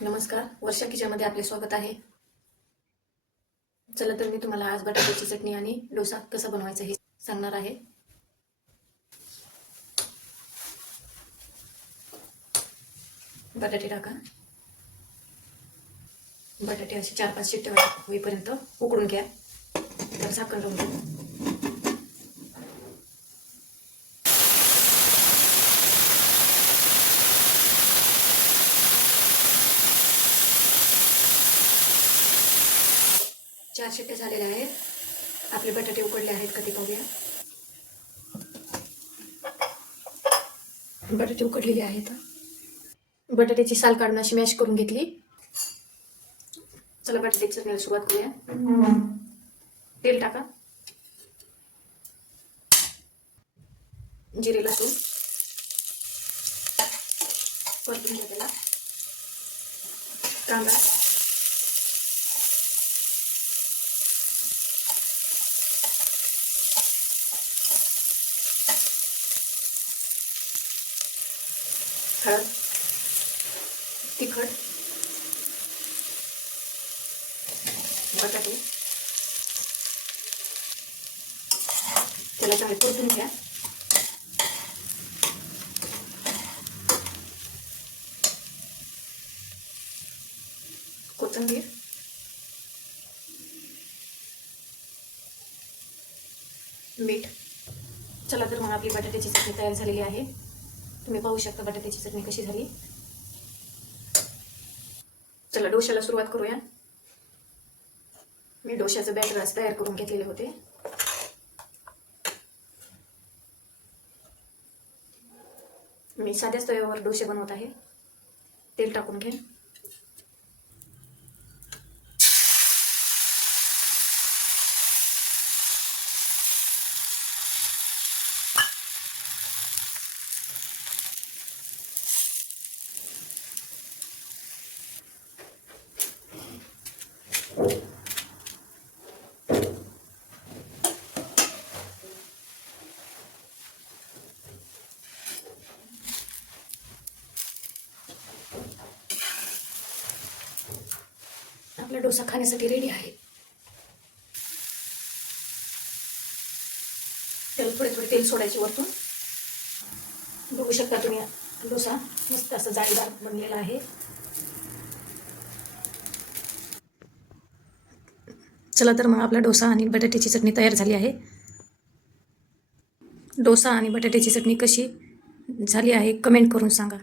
नमस्कार, वर्षा किचनमध्ये आपले स्वागत आहे. चला तर मी तुम्हाला आज बटाट्याची चटणी आणि डोसा कसा बनवायचा हे सांगणार आहे. बटाटे टाका. बटाटे असे 4-5 शिट्ट्या होईपर्यंत उकडून घ्या. तर झाकण लावून घ्या. चार शिट्ट्या झालेल्या आहेत. आपले बटाटे उकडले आहेत का ते पाहूया. बटाटे उकडलेले आहेत. बटाट्याची साल काढून अशी मॅश करून घेतली. चला बटाट्याची चटणीला सुरुवात करूया. तेल टाका. जिरे लसूण परतून घ्या. त्याला कांदा, हळद, तिखट, बटाटे त्याला चांगले परतून घ्या. कोथिंबीर, मीठ. चला तर मग आपली बटाट्याची चटणी तयार झालेली आहे. तुम्ही पाहू शकता बटाट्याची चटणी कशी झाली. चला डोश्याला सुरुवात करूया. मी डोश्याचं बॅटर आज तयार करून घेतलेले होते. मी साध्याच तव्यावर डोसे बनवत आहे. तेल टाकून घे. आपला डोसा खाण्यासाठी रेडी आहे. त्याला थोडे थोडे तेल सोडायचे वरतून. बघू शकता तुम्ही डोसा मस्त असं जाळीदार बनलेला आहे. चला तर मग आपला डोसा आणि बटाट्याची चटणी तयार झाली आहे. डोसा आणि बटाट्याची चटणी कशी झाली आहे कमेंट करून सांगा.